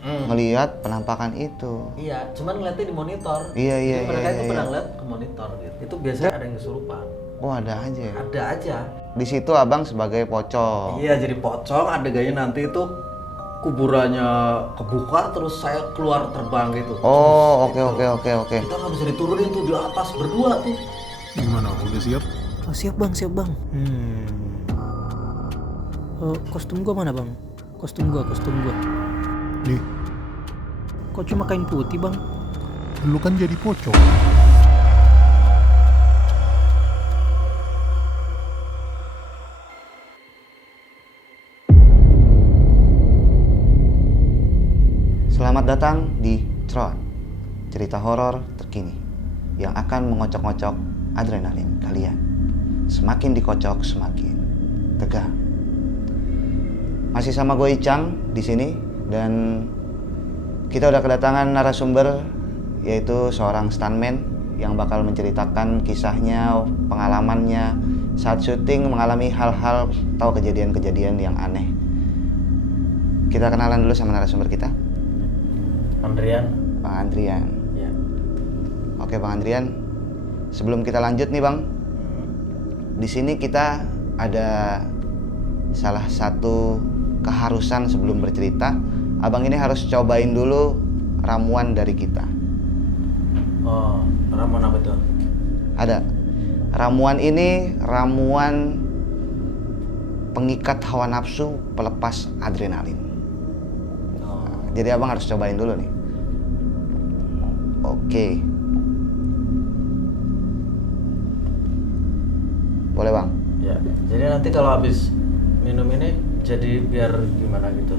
ngelihat penampakan itu. Iya, cuman ngeliatnya di monitor. Iya. Jadi mereka itu pernah ngeliat ke monitor gitu. Itu biasanya ada yang kesurupan. Oh, ada aja ya? Ada aja. Di situ abang sebagai pocong. Iya, jadi pocong adegannya nanti itu kuburannya kebuka terus saya keluar terbang gitu. Oh, Terus oke. Kita nggak bisa diturunin tuh di atas berdua tuh. Gimana, udah siap? Oh, siap bang. Kostum gua mana bang? Kostum gua. Nih, Kok cuma kain putih bang? lu kan jadi pocong. Selamat datang di Tron, cerita horor terkini yang akan mengocok-ngocok adrenalin kalian. Semakin dikocok semakin tegang. Masih sama gue Icang di sini dan kita udah kedatangan narasumber yaitu seorang stuntman yang bakal menceritakan kisahnya, pengalamannya saat syuting mengalami hal-hal atau kejadian-kejadian yang aneh. Kita kenalan dulu sama narasumber kita. Bang Andrian. Ya. Oke Bang Andrian, sebelum kita lanjut nih Bang, di sini kita ada salah satu keharusan sebelum bercerita. Abang ini harus cobain dulu ramuan dari kita. Oh, ramuan apa tuh? Ada. Ramuan ini ramuan pengikat hawa nafsu, pelepas adrenalin. Oh. Jadi abang harus cobain dulu nih. Oke. Boleh bang? Ya. Jadi nanti kalau habis minum ini jadi biar gimana gitu?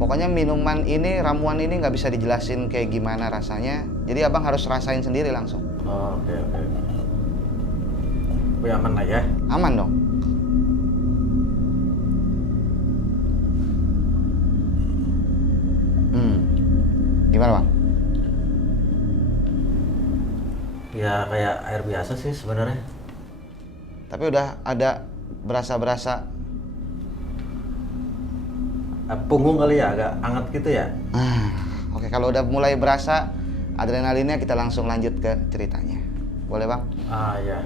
Pokoknya minuman ini, ramuan ini nggak bisa dijelasin kayak gimana rasanya. Jadi abang harus rasain sendiri langsung. Oh, oke. Tapi aman lah ya. Aman dong. Gimana bang? Ya kayak air biasa sih sebenarnya. Tapi udah ada berasa-berasa. Punggung kali ya, agak hangat gitu ya. Oke, kalau udah mulai berasa adrenalinnya kita langsung lanjut ke ceritanya. Boleh bang? Ya.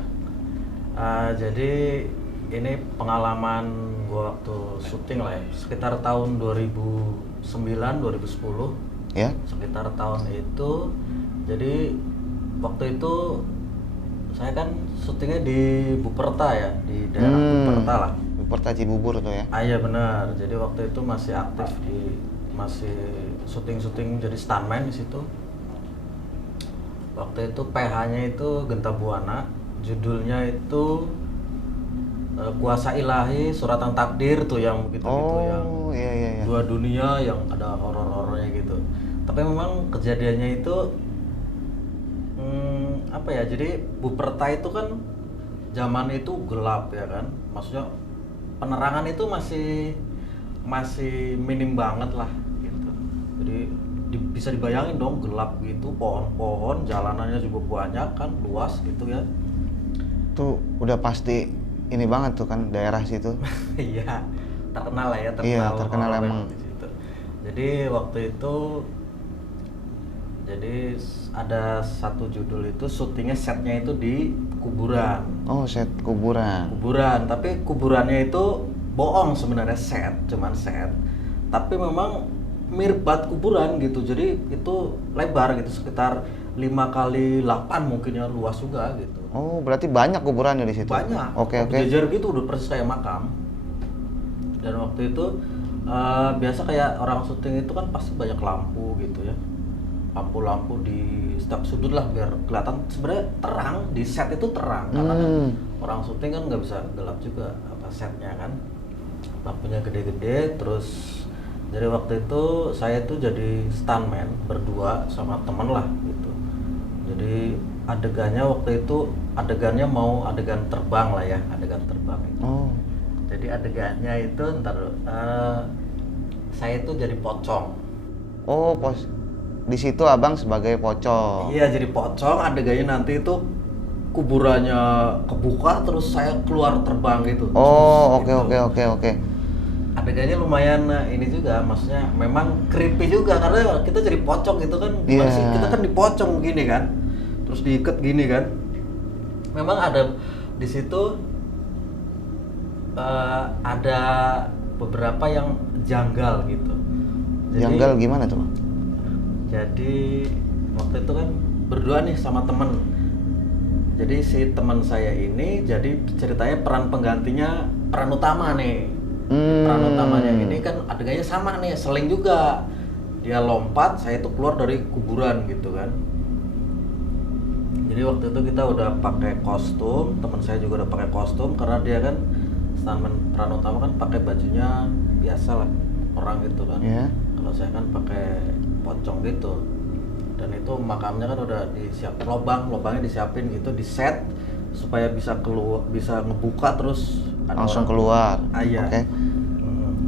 Jadi ini pengalaman gua waktu syuting lah ya, sekitar tahun 2009-2010. Ya. Sekitar tahun itu. Jadi waktu itu saya kan syutingnya di Buperta ya, di daerah Buperta lah. Buperta Cibubur tuh ya? Iya benar. Jadi waktu itu masih aktif masih syuting jadi stuntman di situ. Waktu itu PH-nya itu Genta Buana, judulnya itu Kuasa Ilahi, Suratan Takdir tuh yang begitu-gitu yang iya. dua dunia yang ada horor-horornya gitu. Tapi memang kejadiannya itu apa ya? Jadi Buperta itu kan zaman itu gelap ya kan. Maksudnya penerangan itu masih minim banget lah gitu. Jadi bisa dibayangin dong gelap gitu, pohon-pohon, jalanannya juga banyak kan, luas gitu ya. Tuh udah pasti ini banget tuh kan daerah situ. Iya, terkenal lah ya, Iya, terkenal emang. di situ. Jadi waktu itu ada satu judul itu syutingnya setnya itu di kuburan. Oh, set kuburan. Tapi kuburannya itu bohong sebenarnya, cuman set. Tapi memang mirip banget kuburan gitu. Jadi itu lebar gitu, sekitar 5x8 mungkin ya, luas juga gitu. Oh, berarti banyak kuburannya di situ. Banyak. Oke. Berjejer gitu, udah persis kayak makam. Dan waktu itu biasa kayak orang syuting itu kan pasti banyak lampu gitu ya. Lampu-lampu di setiap sudut lah biar kelihatan. Sebenarnya terang, di set itu terang karena kan orang syuting kan nggak bisa gelap juga apa setnya kan. Lampunya gede-gede. Terus jadi waktu itu saya tuh jadi stuntman berdua sama temen lah gitu. Jadi adegannya waktu itu mau adegan terbang lah ya, adegan terbang itu. Oh. Jadi adegannya itu saya tuh jadi pocong. Oh, di situ abang sebagai pocong. Iya, jadi pocong. Adegannya nanti itu kuburannya kebuka terus saya keluar terbang gitu. Oh, Gitu. oke. adegannya lumayan ini juga, maksudnya memang creepy juga karena kita jadi pocong gitu kan. Gimana Iya. sih, kita kan dipocong gini kan, terus diikat gini kan. Memang ada di situ ada beberapa yang janggal gitu. Janggal gimana tuh, Bang? Jadi waktu itu kan berdua nih sama temen. Jadi si teman saya ini jadi ceritanya peran penggantinya peran utama nih. Peran utamanya ini kan adegannya sama nih, seling juga. Dia lompat, saya tuh keluar dari kuburan gitu kan. Jadi waktu itu kita udah pakai kostum, teman saya juga udah pakai kostum karena dia kan stuntman peran utama kan pakai bajunya biasa lah orang gitu kan. Iya. Kalau saya kan pakai pocong gitu. Dan itu makamnya kan udah disiap lubangnya disiapin gitu, di set supaya bisa keluar, bisa ngebuka terus ada Langsung orang keluar. Iya. Oke.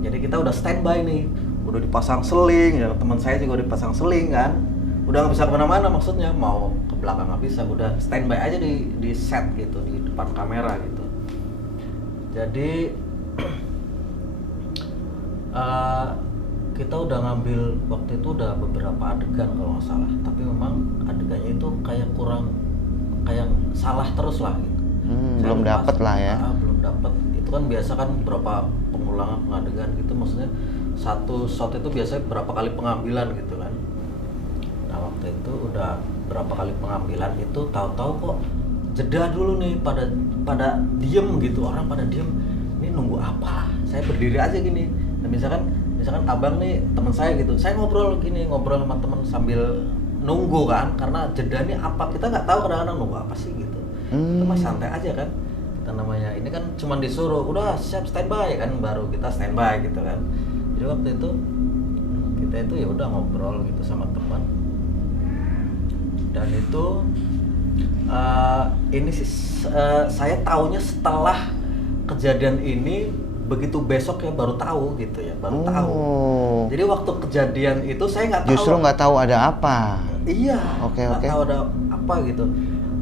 Jadi kita udah standby nih, udah dipasang seling, ya teman saya juga dipasang seling kan, udah nggak bisa kemana-mana, maksudnya mau ke belakang nggak bisa, udah standby aja di set gitu, di depan kamera gitu. Jadi kita udah ngambil waktu itu udah beberapa adegan kalau nggak salah, tapi memang adegannya itu kayak kurang, kayak salah terus lah gitu. Belum dapet lah ya. Belum dapet. Itu kan biasa kan berapa pengulangan pengadegan gitu, maksudnya satu shot itu biasanya berapa kali pengambilan gitu kan. Nah waktu itu udah berapa kali pengambilan itu, tahu-tahu kok jeda dulu nih, pada diem gitu, orang pada diem, ini nunggu apa? Saya berdiri aja gini. Dan misalkan abang nih teman saya gitu, saya ngobrol sama teman sambil nunggu kan, karena jeda nih apa kita nggak tahu, kadang-kadang nunggu apa sih gitu. Itu mah santai aja kan, kita namanya ini kan cuman disuruh udah siap standby kan, baru kita standby gitu kan. Jadi waktu itu kita itu ya udah ngobrol gitu sama teman, dan itu ini sih saya taunya setelah kejadian ini, begitu besok ya baru tahu gitu ya, baru tahu. Jadi waktu kejadian itu saya nggak tahu. Justru nggak tahu ada apa. Iya. Oke. Tahu ada apa gitu.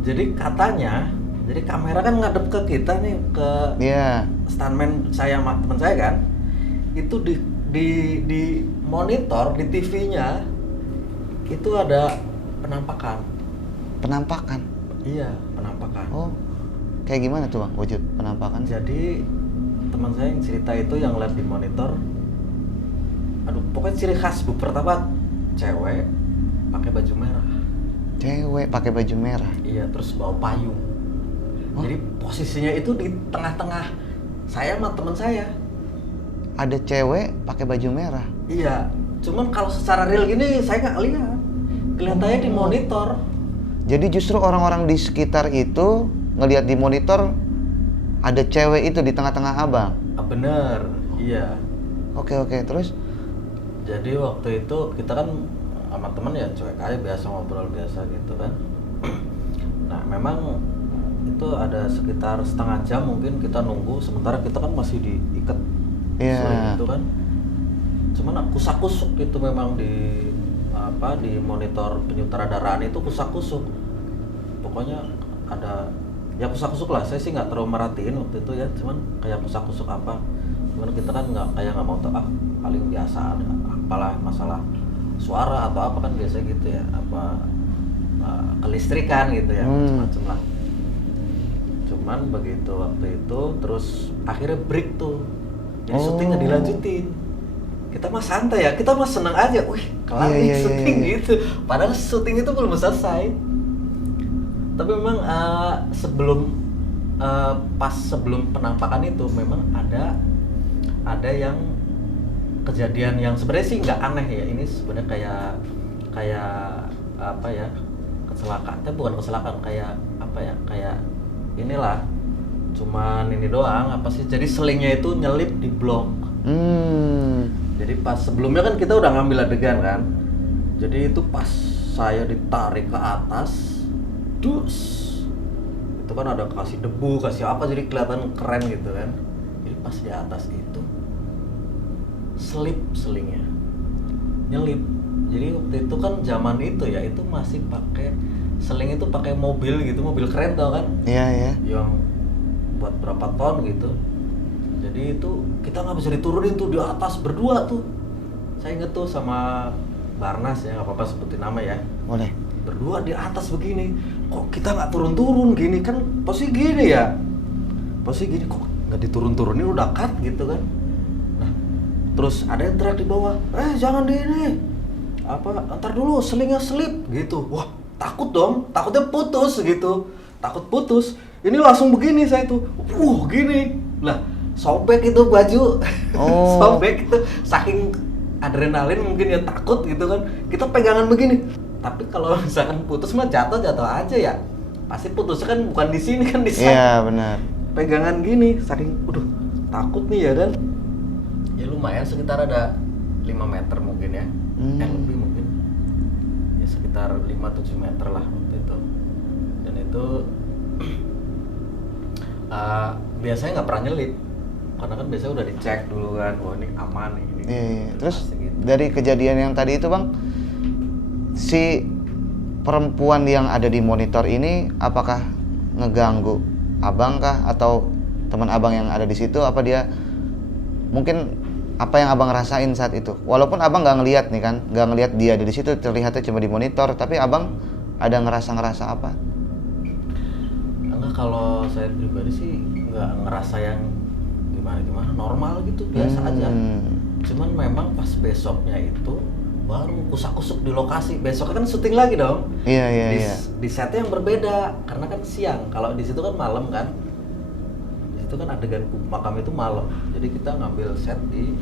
Jadi katanya, jadi kamera kan ngadep ke kita nih, ke stuntman saya sama teman saya kan. Itu di monitor di TV-nya itu ada penampakan. Penampakan. Iya, penampakan. Oh. Kayak gimana tuh, Bang, wujud penampakan? Jadi teman saya yang cerita itu yang lihat di monitor, aduh pokoknya ciri khas bu, pertama cewek pakai baju merah. Cewek pakai baju merah. Iya, terus bawa payung. Jadi posisinya itu di tengah-tengah saya sama teman saya. Ada cewek pakai baju merah. Iya, cuman kalau secara real gini saya nggak lihat, kelihatannya di monitor. Jadi justru orang-orang di sekitar itu ngelihat di monitor ada cewek itu di tengah-tengah abang. Bener, iya. Oke, terus? Jadi waktu itu kita kan sama temen ya cuek aja, biasa ngobrol biasa gitu kan. Nah memang itu ada sekitar setengah jam mungkin kita nunggu, sementara kita kan masih diikat seling gitu kan. Cuman kusak-kusuk gitu memang di monitor penyutradaraan itu kusak-kusuk. Pokoknya ada ya kusak-kusuk lah, saya sih nggak terlalu merhatiin waktu itu ya, cuman kayak kusak-kusuk apa, cuman kita kan nggak mau tahu, paling biasa ada apalah masalah suara atau apa kan biasa gitu ya, apa kelistrikan gitu ya, macam-macam lah. Cuman begitu waktu itu terus akhirnya break tuh, jadi syuting nggak dilanjutin. Kita mah santai ya, kita mah senang aja, wih kelar nih syuting gitu, padahal syuting itu belum selesai. Tapi memang pas sebelum penampakan itu memang ada yang kejadian yang sebenarnya sih nggak aneh ya, ini sebenarnya kayak apa ya, kecelakaan, tapi bukan kecelakaan, kayak apa ya, kayak inilah, cuman ini doang apa sih, jadi selingnya itu nyelip di blok. Jadi pas sebelumnya kan kita udah ngambil adegan kan, jadi itu pas saya ditarik ke atas, dus itu kan ada kasih debu, kasih apa, jadi kelihatan keren gitu kan. Jadi pas di atas itu selip selingnya, nyelip. Jadi waktu itu kan zaman itu ya, itu masih pakai seling, itu pakai mobil gitu, mobil keren tau kan? Iya. Yang buat berapa ton gitu. Jadi itu kita nggak bisa diturunin tuh di atas berdua tuh. Saya inget tuh sama Barnas ya, nggak apa-apa sebutin nama ya. Boleh. Berdua di atas begini, kok kita nggak turun-turun gini kan? Posisi gini ya, posisi gini kok nggak diturun-turunin udah cut gitu kan? Nah, terus ada yang teriak di bawah, jangan di ini, ntar dulu selingnya selip gitu. Wah takut dong, takutnya putus gitu, takut putus. Ini langsung begini saya tuh, gini lah, sobek itu baju, Oh. sobek itu saking adrenalin mungkin ya takut gitu kan, kita pegangan begini. Tapi kalau misalkan putus mah jatuh aja ya, pasti putusnya kan bukan di sini kan di sana. Iya, benar. Pegangan gini, saking, takut nih ya kan. Ya lumayan sekitar ada 5 meter mungkin ya, lebih mungkin. Ya sekitar 5-7 meter lah waktu itu. Dan itu biasanya nggak pernah nyelip, karena kan biasanya udah dicek dulu kan, wah ini aman ini. Iya. Terus Pasti gitu. dari kejadian yang tadi itu Bang, si perempuan yang ada di monitor ini apakah ngeganggu abang kah atau teman abang yang ada di situ? Apa dia mungkin apa yang abang rasain saat itu? Walaupun abang nggak ngelihat nih kan, nggak ngelihat dia ada di situ, terlihatnya cuma di monitor, tapi abang ada ngerasa apa? Enggak, kalau saya pribadi sih nggak ngerasa yang gimana normal gitu, biasa aja. Cuman memang pas besoknya itu baru kusak-kusuk di lokasi. Besoknya kan syuting lagi dong. Iya. Di setnya yang berbeda karena kan siang. Kalau di situ kan malam kan. Di situ kan adegan makam itu malam. Jadi kita ngambil set di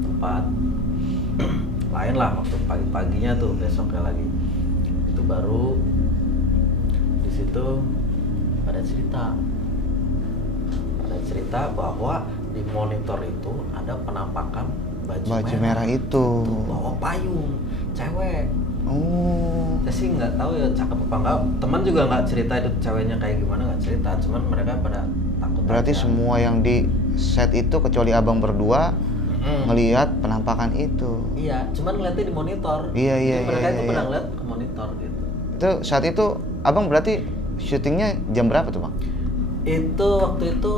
tempat lain lah waktu pagi-paginya tuh, besoknya lagi. Itu baru di situ ada cerita bahwa di monitor itu ada penampakan baju merah itu. Tuh, bawa payung, cewek. Oh. Saya sih nggak tahu ya cakep apa enggak. Teman juga nggak cerita itu ceweknya kayak gimana, nggak cerita. Cuman mereka pada takut. Berarti aja. semua yang di set itu kecuali abang berdua ngelihat penampakan itu. Iya, cuman ngeliatnya di monitor. Iya. Jadi mereka itu pada ngeliat ke monitor gitu. Itu saat itu abang berarti syutingnya jam berapa tuh Bang? Itu waktu itu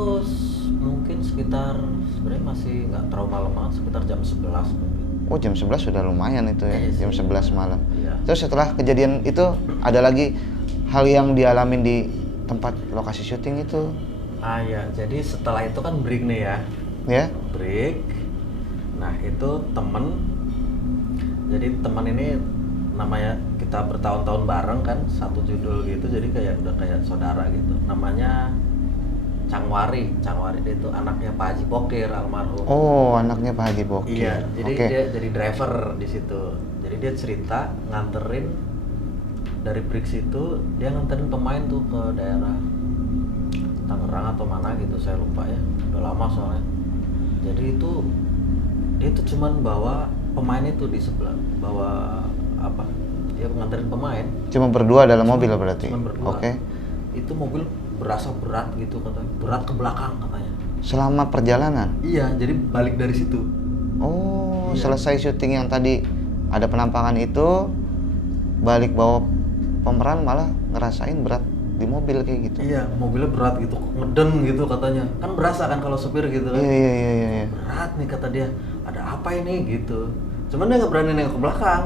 mungkin sekitar, sebenarnya masih nggak terlalu malam banget, sekitar jam 11 mungkin. Oh jam 11 sudah lumayan itu ya, Iya jam sih. 11 malam. Iya. Terus setelah kejadian itu ada lagi hal yang dialamin di tempat lokasi syuting itu? Ya, jadi setelah itu kan break nih ya. Ya? Break. Nah itu jadi teman ini namanya kita bertahun-tahun bareng kan, satu judul gitu, jadi kayak udah kayak saudara gitu. Namanya Cangwari dia itu anaknya Pak Haji Bokir almarhum. Oh anaknya Pak Haji Bokir. Iya, jadi Oke. dia jadi driver di situ. Jadi dia cerita nganterin dari Brix itu, dia nganterin pemain tuh ke daerah Tangerang atau mana gitu, saya lupa ya. Udah lama soalnya. Jadi itu dia tuh cuman bawa pemain itu di sebelah, bawa apa? Dia nganterin pemain. Cuma berdua dalam mobil berarti? Cuman berdua. Oke. Itu mobil berasa berat gitu katanya, berat ke belakang katanya. Selama perjalanan? Iya, jadi balik dari situ. Oh, Iya. selesai syuting yang tadi ada penampakan itu, balik bawa pemeran malah ngerasain berat di mobil kayak gitu. Iya, mobilnya berat gitu, ngeden gitu katanya. Kan berasa kan kalau supir gitu kan. Iya. Berat nih kata dia. Ada apa ini gitu. Cuman dia nggak berani nengok ke belakang.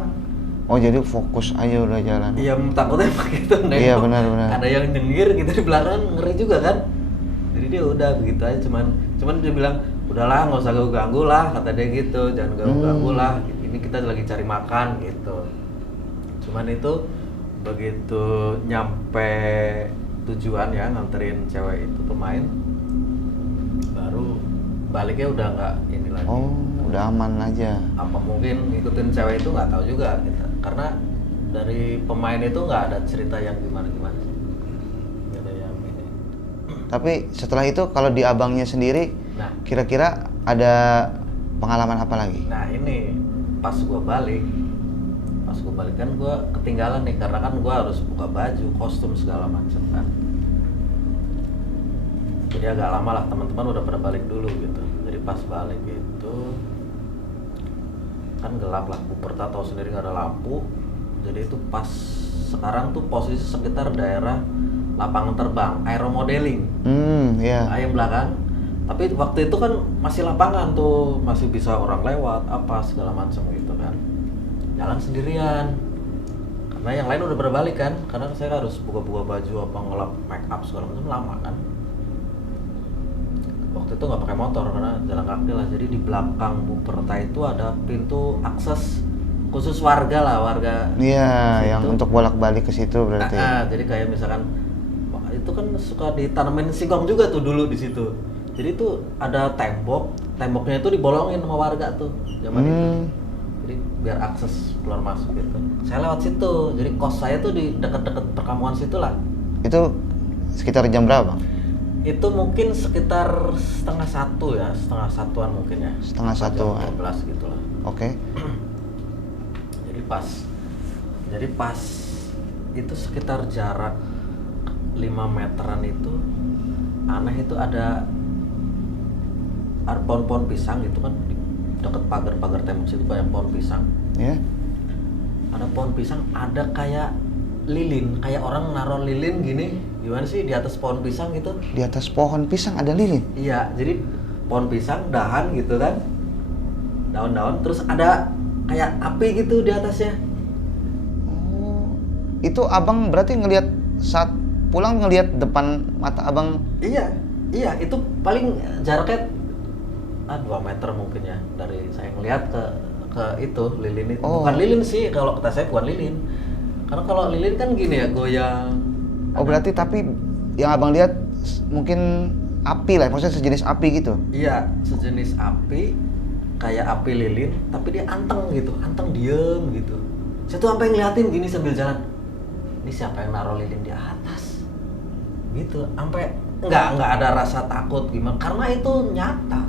Oh jadi fokus aja udah jalan. Iya, takutnya begitu nengok. Iya, benar. Ada yang nyengir gitu di belakang, ngeri juga kan. Jadi dia udah begitu aja, cuman dia bilang, udahlah nggak usah ganggu lah, kata dia gitu, jangan ganggu lah. Ini kita lagi cari makan gitu. Cuman itu begitu nyampe tujuan ya, nganterin cewek itu pemain, baru baliknya udah nggak ini lagi. Oh, udah aman aja. Apa mungkin ngikutin cewek itu nggak tahu juga kita, karena dari pemain itu nggak ada cerita yang gimana nggak ada yang ini. Tapi setelah itu kalau di abangnya sendiri, Nah, kira-kira ada pengalaman apa lagi? nah ini pas gua balik kan gua ketinggalan nih, karena kan gua harus buka baju, kostum segala macam kan. Jadi agak lama lah, teman-teman udah pada balik dulu gitu. Jadi pas balik itu kan gelap lah, Puperta tahu sendiri nggak ada lampu. Jadi itu pas sekarang tuh posisi sekitar daerah lapangan terbang, aeromodeling. Iya. Yang belakang Tapi waktu itu kan masih lapangan tuh, masih bisa orang lewat apa segala macam gitu kan. Jalan sendirian. Karena yang lain udah berbalik kan, karena saya harus buka-buka baju apa ngelap make up segala macam lama kan. Waktu itu nggak pakai motor karena jalan kaki lah. Jadi di belakang Buperta itu ada pintu akses khusus warga lah, warga. Iya, situ. yang untuk bolak-balik ke situ berarti. Jadi kayak misalkan itu kan suka ditanamin singkong juga tuh dulu di situ. Jadi tuh ada temboknya itu dibolongin sama warga tuh zaman itu. Jadi biar akses keluar masuk gitu. Saya lewat situ. Jadi kos saya tuh di dekat-dekat perkampungan situ lah. Itu sekitar jam berapa, Bang? Itu mungkin sekitar setengah satuan mungkin ya. Setengah satuan. Jam 12 gitu lah. Oke. Jadi pas itu sekitar jarak 5 meteran itu aneh itu ada pohon-pohon pisang gitu kan di dekat pagar tembok situ banyak pohon pisang. Ya. Ada pohon pisang, ada kayak lilin, kayak orang naruh lilin gini. Gimana sih di atas pohon pisang gitu? Di atas pohon pisang ada lilin. Iya, jadi pohon pisang dahan gitu kan. Daun-daun terus ada kayak api gitu di atasnya. Oh. Itu Abang berarti ngelihat saat pulang ngelihat depan mata Abang. Iya, itu paling jaraknya 2 meter mungkin ya dari saya ngelihat ke itu lilin itu. Oh. Bukan lilin sih, kalau kata saya bukan lilin. Karena kalau lilin kan gini ya, goyang. Oh, berarti tapi yang Abang lihat mungkin api lah, maksudnya sejenis api gitu. Iya, sejenis api kayak api lilin, tapi dia anteng gitu, anteng diem gitu. Saya tuh sampai ngeliatin gini sambil jalan. Ini siapa yang naruh lilin di atas? Gitu, sampai nggak ada rasa takut gimana, karena itu nyata.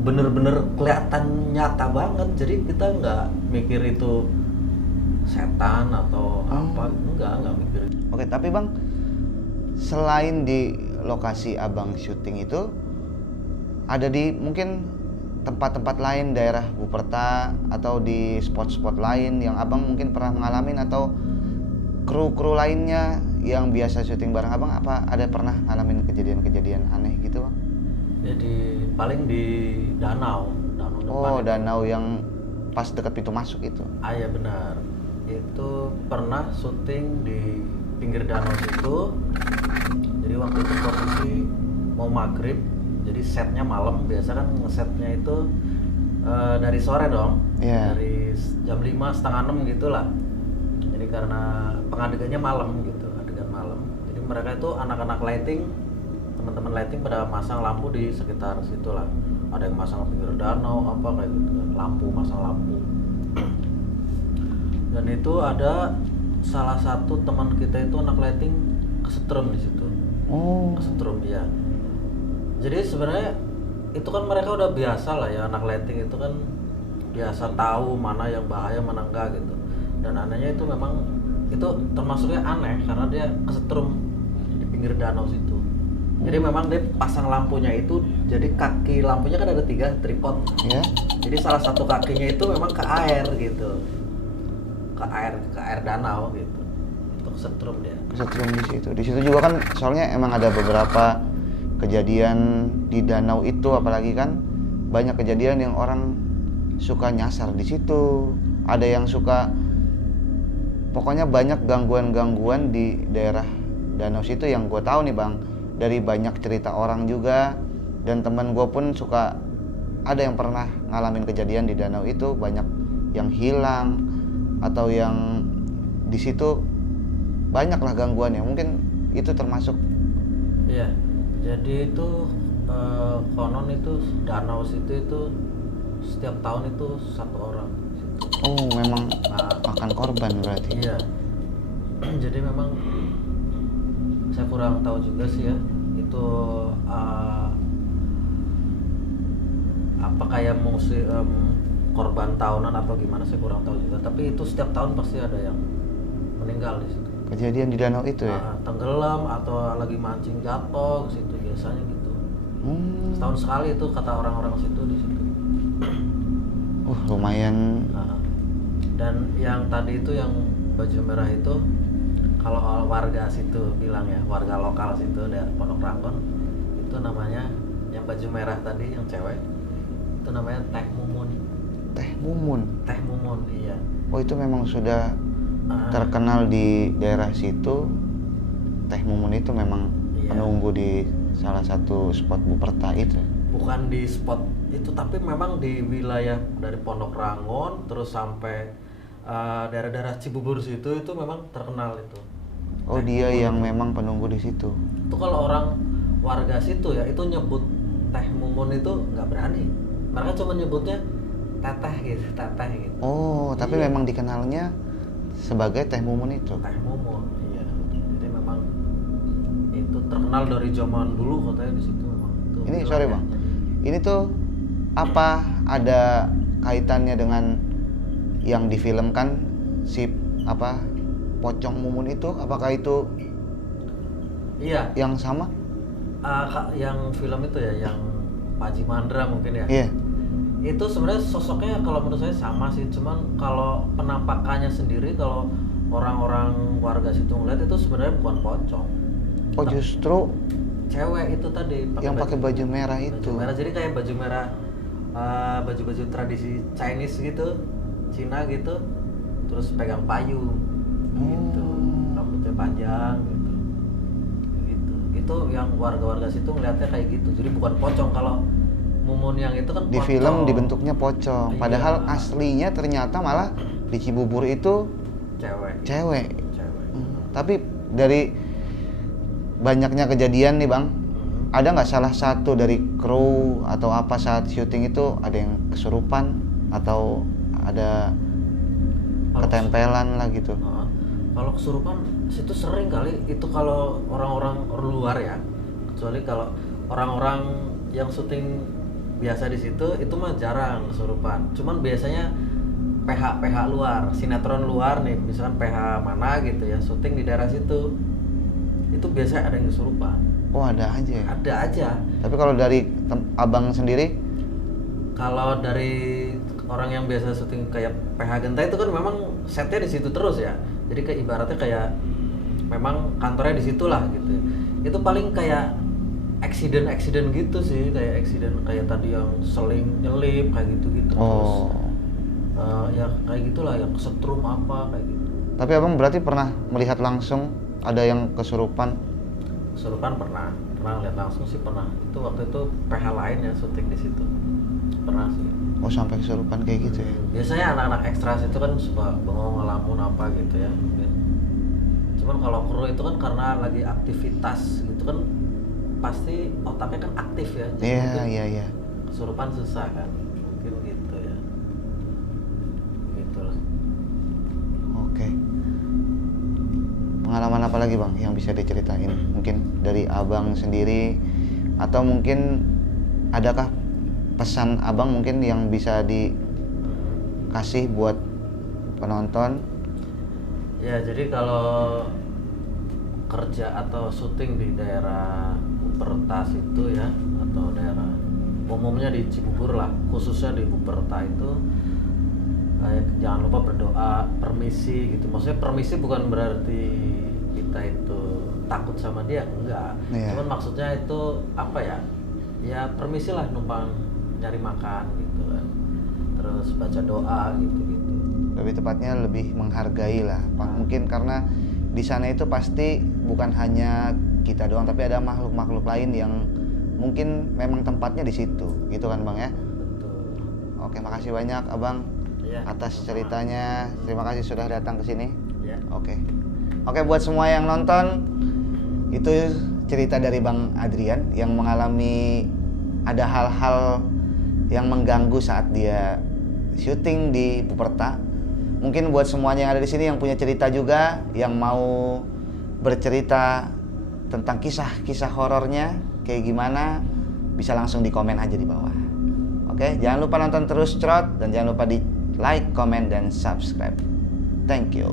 Bener-bener kelihatan nyata banget, jadi kita nggak mikir itu setan atau apa, nggak mikir. Oke, tapi Bang, selain di lokasi Abang syuting itu, ada di mungkin tempat-tempat lain daerah Buperta atau di spot-spot lain yang Abang mungkin pernah mengalami, atau kru-kru lainnya yang biasa syuting bareng Abang, apa ada pernah ngalamin kejadian-kejadian aneh gitu, Bang? Jadi paling di danau depan. Oh, itu. danau yang pas dekat pintu masuk itu. Iya benar. Itu pernah syuting di pinggir danau situ. Jadi waktu itu posisi mau maghrib, jadi setnya malam. Biasa kan ngesetnya itu dari sore dong. Iya. Dari jam 5, setengah 6 gitulah. Jadi karena pengadegannya malam gitu, adegan malam. Jadi mereka itu anak-anak lighting, teman-teman lighting pada masang lampu di sekitar situ lah. Ada yang masang pinggir danau apa kayak gitu kan, masang lampu. Dan itu ada salah satu teman kita itu anak lighting kesetrum di situ. Oh. Kesetrum ya. Jadi sebenarnya itu kan mereka udah biasa lah ya, anak lighting itu kan biasa tahu mana yang bahaya mana enggak gitu. Dan anehnya itu memang itu termasuknya aneh karena dia kesetrum di pinggir danau situ. Jadi memang dia pasang lampunya itu, jadi kaki lampunya kan ada 3 tripod. Ya. Jadi salah satu kakinya itu memang ke air gitu, ke air danau gitu. Untuk setrum dia. Kesetrum di situ. Di situ juga kan soalnya emang ada beberapa kejadian di danau itu, apalagi kan banyak kejadian yang orang suka nyasar di situ. Ada yang suka, pokoknya banyak gangguan-gangguan di daerah danau situ yang gue tahu nih, Bang. Dari banyak cerita orang juga, dan teman gue pun suka ada yang pernah ngalamin kejadian di danau itu, banyak yang hilang atau yang di situ banyak lah gangguannya. Mungkin itu termasuk. Iya, jadi itu konon itu danau situ itu setiap tahun itu 1 orang. Oh, memang Nah, akan korban berarti. iya. Jadi memang saya kurang tahu juga sih ya itu apa kayak korban tahunan atau gimana, saya kurang tahu juga, tapi itu setiap tahun pasti ada yang meninggal di situ. Kejadian di danau itu ya. Tenggelam atau lagi mancing jatuh ke situ biasanya gitu. Setahun sekali itu kata orang-orang situ di situ. Lumayan. Dan yang tadi itu yang baju merah itu, kalau warga situ bilang ya, warga lokal situ dari Pondok Ranggon itu namanya yang baju merah tadi yang cewek itu namanya Teh Mumun. Teh Mumun. Teh Mumun, iya. Oh, itu memang sudah Ah, terkenal di daerah situ. Teh Mumun itu memang Iya. penunggu di salah satu spot Buperta itu. bukan di spot itu tapi memang di wilayah dari Pondok Rangon terus sampai daerah-daerah Cibubur situ itu memang terkenal itu. Oh, dia yang memang penunggu di situ. Itu kalau orang warga situ ya itu nyebut Teh Mumun itu nggak berani. Mereka cuma nyebutnya teteh gitu, teteh gitu. Oh, tapi Iya. memang dikenalnya sebagai Teh Mumun itu. Teh Mumun, iya. Jadi memang itu terkenal dari zaman dulu katanya di situ memang. Itu Ini sorry bang, ini tuh apa ada kaitannya dengan yang difilmkan si apa Pocong Mumun itu? Apakah itu Iya, yang sama? yang film itu ya, yang Panji Mandra mungkin ya. Iya. Itu sebenarnya sosoknya kalau menurut saya sama sih, cuman kalau penampakannya sendiri kalau orang-orang warga situ ngeliat itu sebenarnya bukan pocong. Oh, justru Cewek itu tadi yang pakai baju merah itu. baju merah, jadi kayak baju merah, baju-baju tradisi Chinese gitu, Cina gitu, terus pegang payung gitu, rambutnya panjang gitu. Itu yang warga-warga situ ngeliatnya kayak gitu, jadi bukan pocong. Kalau Mumun yang itu kan Di pocong. film dibentuknya pocong, padahal Iya. aslinya ternyata malah di Cibubur itu cewek. cewek. Cewek. Tapi dari banyaknya kejadian nih bang, ada nggak salah satu dari kru atau apa saat syuting itu ada yang kesurupan atau ada Kalau ketempelan lah gitu? Heeh. Kalau kesurupan situ sering kali itu kalau orang-orang luar ya, kecuali kalau orang-orang yang syuting biasa di situ itu mah jarang kesurupan. Cuman biasanya PH luar, sinetron luar nih, misalkan PH mana gitu ya, syuting di daerah situ, itu biasanya ada yang kesurupan. Oh, ada aja ya? Ada aja. Tapi kalau dari abang sendiri, Kalau dari orang yang biasa syuting kayak PH Genta itu kan memang setnya di situ terus ya. Jadi kayak ibaratnya kayak memang kantornya di situ lah gitu. Itu paling kayak accident gitu sih, kayak accident kayak tadi yang seling nyelip kayak gitu-gitu. Terus oh. ya kayak gitulah, yang kesetrum apa kayak gitu. Tapi abang berarti pernah melihat langsung ada yang kesurupan? Kesurupan pernah lihat langsung sih pernah. Itu waktu itu PH lain ya syuting di situ. Pernah sih. Oh, sampai kesurupan kayak gitu ya? Biasanya anak-anak ekstras itu kan suka bengong ngelamun apa gitu ya mungkin. Cuman kalau kru itu kan karena lagi aktivitas gitu kan pasti otaknya kan aktif ya. Jadi Iya, mungkin iya. kesurupan susah kan. Mungkin gitu ya. Gitulah. Oke. Pengalaman apa lagi bang yang bisa diceritain? Mungkin dari abang sendiri atau mungkin adakah pesan abang mungkin yang bisa dikasih buat penonton? Ya jadi kalau kerja atau syuting di daerah Buperta itu ya, atau daerah umumnya di Cibubur lah, khususnya di Buperta itu jangan lupa berdoa, permisi gitu. Maksudnya permisi bukan berarti kita itu takut sama dia, enggak. Iya. Cuman maksudnya itu apa ya? Ya permisi lah numpang nyari makan gitu kan. Terus baca doa gitu-gitu. Lebih tepatnya lebih menghargai lah, Pak. Mungkin karena di sana itu pasti bukan hanya kita doang, tapi ada makhluk-makhluk lain yang mungkin memang tempatnya di situ, gitu kan bang ya? Betul. Oke, makasih banyak abang Iya, atas sama-sama. ceritanya. Terima kasih sudah datang ke sini. Ya. Oke, buat semua yang nonton, itu cerita dari Bang Adrian yang mengalami ada hal-hal yang mengganggu saat dia syuting di Buperta. Mungkin buat semuanya yang ada di sini yang punya cerita juga, yang mau bercerita tentang kisah-kisah horornya kayak gimana, bisa langsung di komen aja di bawah. Oke, jangan lupa nonton terus Crot, dan jangan lupa di like, comment, dan subscribe. Thank you.